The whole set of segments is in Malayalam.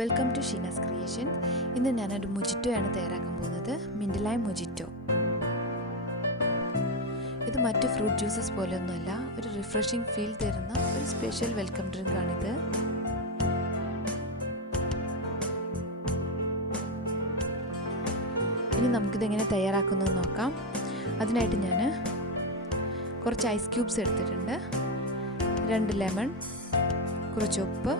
Welcome to Sheena's creation. ഇന്ന് ഞാനൊരു മൊജിറ്റോയാണ് തയ്യാറാക്കാൻ പോകുന്നത്. Mint lime mojito. ഇത് മറ്റ് ഫ്രൂട്ട് ജ്യൂസസ് പോലെയൊന്നുമല്ല, ഒരു റിഫ്രഷിംഗ് ഫീൽ തരുന്ന ഒരു സ്പെഷ്യൽ വെൽക്കം ഡ്രിങ്ക് ആണിത്. ഇനി നമുക്കിതെങ്ങനെ തയ്യാറാക്കുന്നത് നോക്കാം. അതിനായിട്ട് ഞാൻ കുറച്ച് ഐസ് ക്യൂബ്സ് എടുത്തിട്ടുണ്ട്, 2 ലെമൺ, കുറച്ച് ഉപ്പ്,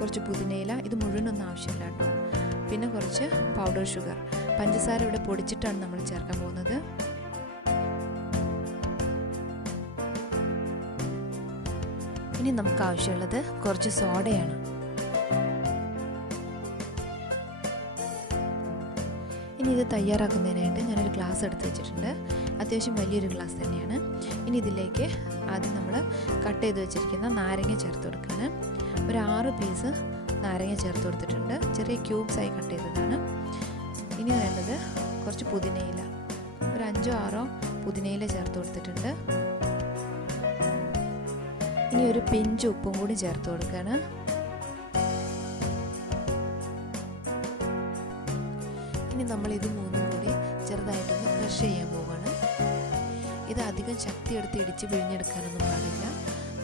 കുറച്ച് പുതിനയില. ഇത് മുഴുവനൊന്നും ആവശ്യമില്ല കേട്ടോ. പിന്നെ കുറച്ച് പൗഡർ ഷുഗർ, പഞ്ചസാര ഇവിടെ പൊടിച്ചിട്ടാണ് നമ്മൾ ചേർക്കാൻ പോകുന്നത്. ഇനി നമുക്ക് ആവശ്യമുള്ളത് കുറച്ച് സോഡയാണ്. ഇനി ഇത് തയ്യാറാക്കുന്നതിനായിട്ട് ഞാനൊരു ഗ്ലാസ് എടുത്ത് വെച്ചിട്ടുണ്ട്. അത്യാവശ്യം വലിയൊരു ഗ്ലാസ് തന്നെയാണ്. ഇനി ഇതിലേക്ക് ആദ്യം നമ്മൾ കട്ട് ചെയ്ത് വെച്ചിരിക്കുന്ന നാരങ്ങ ചേർത്ത് കൊടുക്കുകയാണ്. ഒരു 6 പീസ് നാരങ്ങ ചേർത്ത് കൊടുത്തിട്ടുണ്ട്. ചെറിയ ക്യൂബ്സായി കട്ട് ചെയ്തതാണ്. ഇനി വേണ്ടത് കുറച്ച് പുതിനയില, ഒരു 5-6 പുതിനയില ചേർത്ത് കൊടുത്തിട്ടുണ്ട്. ഇനി ഒരു പിഞ്ച് ഉപ്പും കൂടി ചേർത്ത് കൊടുക്കുകയാണ്. ഇനി നമ്മൾ ഇത് മൂന്നും കൂടി ചെറുതായിട്ടൊന്ന് ക്രഷ് ചെയ്യാൻ പോവുകയാണ്. ഇത് അധികം ശക്തി എടുത്ത് ഇടിച്ച് പിഴിഞ്ഞെടുക്കാനൊന്നും പാടില്ല.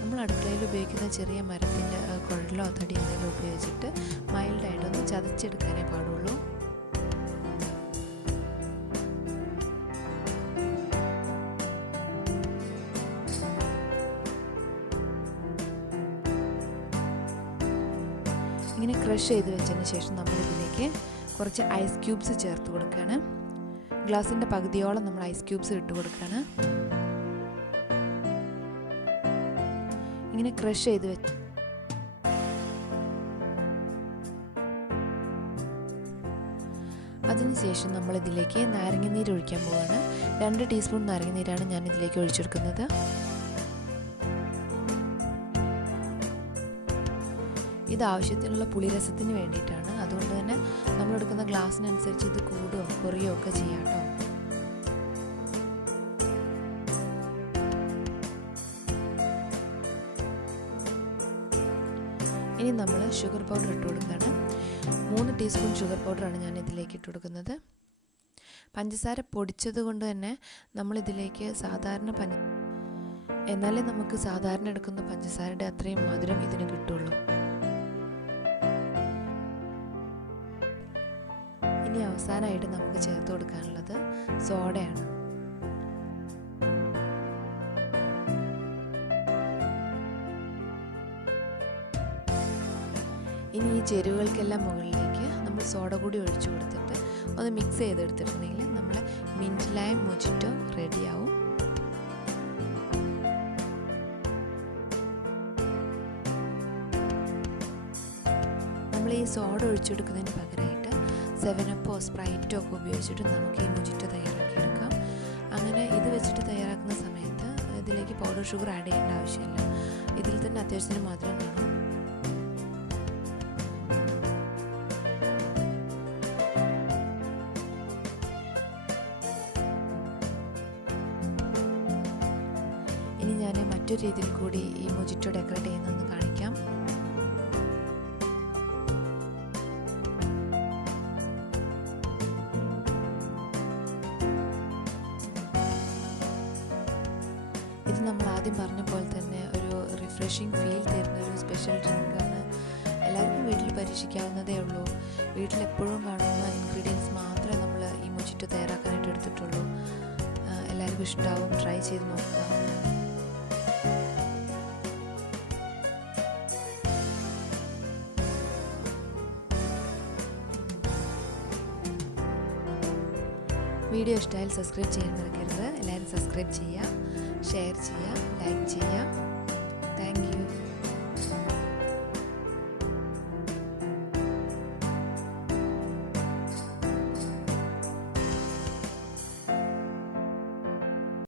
നമ്മൾ അടുക്കളയിൽ ഉപയോഗിക്കുന്ന ചെറിയ മരത്തിൻ്റെ കുഴലോ തടി എന്തെങ്കിലും ഉപയോഗിച്ചിട്ട് മൈൽഡായിട്ടൊന്ന് ചതച്ചെടുക്കാനേ പാടുള്ളൂ. ഇങ്ങനെ ക്രഷ് ചെയ്ത് വെച്ചതിന് ശേഷം നമ്മളിതിലേക്ക് കുറച്ച് ഐസ് ക്യൂബ്സ് ചേർത്ത് കൊടുക്കുകയാണ്. ഗ്ലാസിൻ്റെ പകുതിയോളം നമ്മൾ ഐസ് ക്യൂബ്സ് ഇട്ട് കൊടുക്കുകയാണ്. ഇങ്ങനെ ക്രഷ് ചെയ്ത് വെച്ച് അതിനുശേഷം നമ്മളിതിലേക്ക് നാരങ്ങനീര് ഒഴിക്കാൻ പോവുകയാണ്. 2 ടീസ്പൂൺ നാരങ്ങനീരാണ് ഞാൻ ഇതിലേക്ക് ഒഴിച്ചെടുക്കുന്നത്. ഇത് ആവശ്യത്തിനുള്ള പുളിരസത്തിന് വേണ്ടിയിട്ടാണ്. അതുകൊണ്ട് തന്നെ നമ്മളെടുക്കുന്ന ഗ്ലാസ്സിനനുസരിച്ച് ഇത് കൂടുകയോ കുറയുകയോ ഒക്കെ ചെയ്യാം കേട്ടോ. ഇനി നമ്മൾ ഷുഗർ പൗഡർ ഇട്ട് കൊടുക്കുകയാണ്. 3 ടീസ്പൂൺ ഷുഗർ പൗഡറാണ് ഞാൻ ഇതിലേക്ക് ഇട്ട് കൊടുക്കുന്നത്. പഞ്ചസാര പൊടിച്ചത് കൊണ്ട് തന്നെ നമ്മളിതിലേക്ക് എന്നാലേ നമുക്ക് സാധാരണ എടുക്കുന്ന പഞ്ചസാരയുടെ അത്രയും മധുരം ഇതിന് കിട്ടുള്ളൂ. ഇനി അവസാനമായിട്ട് നമുക്ക് ചേർത്ത് കൊടുക്കാനുള്ളത് സോഡയാണ്. ഇനി ഈ ചേരുവകൾക്കെല്ലാം മുകളിലേക്ക് നമ്മൾ സോഡ കൂടി ഒഴിച്ചു കൊടുത്തിട്ട് ഒന്ന് മിക്സ് ചെയ്തെടുത്തിട്ടുണ്ടെങ്കിൽ നമ്മളെ മിൻറ്റ് ലൈം മൊജിറ്റോ റെഡിയാവും. നമ്മൾ ഈ സോഡ ഒഴിച്ചെടുക്കുന്നതിന് പകരമായിട്ട് 7-അപ്പോ സ്പ്രൈറ്റോ ഒക്കെ ഉപയോഗിച്ചിട്ട് നമുക്ക് ഈ മൊജിറ്റോ തയ്യാറാക്കിയെടുക്കാം. അങ്ങനെ ഇത് വെച്ചിട്ട് തയ്യാറാക്കുന്ന സമയത്ത് ഇതിലേക്ക് പൗഡർ ഷുഗർ ആഡ് ചെയ്യേണ്ട ആവശ്യമില്ല. ഇതിൽ തന്നെ അത്യാവശ്യത്തിന് മധുരം കാണും. ഇനി ഞാൻ മറ്റൊരു രീതിയിൽ കൂടി ഈ മൊജിറ്റോ ഡെക്കറേറ്റ് ചെയ്യുന്നതെന്ന് കാണിക്കാം. ഇത് നമ്മൾ ആദ്യം പറഞ്ഞ പോലെ തന്നെ ഒരു റിഫ്രഷിംഗ് ഫീൽ തരുന്ന ഒരു സ്പെഷ്യൽ ഡ്രിങ്കാണ്. എല്ലാവർക്കും വീട്ടിൽ പരീക്ഷിക്കാവുന്നതേ ഉള്ളൂ. വീട്ടിലെപ്പോഴും കാണുന്ന ഇൻഗ്രീഡിയൻസ് മാത്രമേ നമ്മൾ ഈ മൊജിറ്റോ തയ്യാറാക്കാനായിട്ട് എടുത്തിട്ടുള്ളൂ. എല്ലാവർക്കും ഇഷ്ടമാവും. ട്രൈ ചെയ്ത് നോക്കുക. വീഡിയോ ഇഷ്ടമായാൽ സബ്സ്ക്രൈബ് ചെയ്യാൻ മറക്കരുത്. എല്ലാവരും സബ്സ്ക്രൈബ് ചെയ്യുക, ഷെയർ ചെയ്യുക, ലൈക്ക് ചെയ്യുക.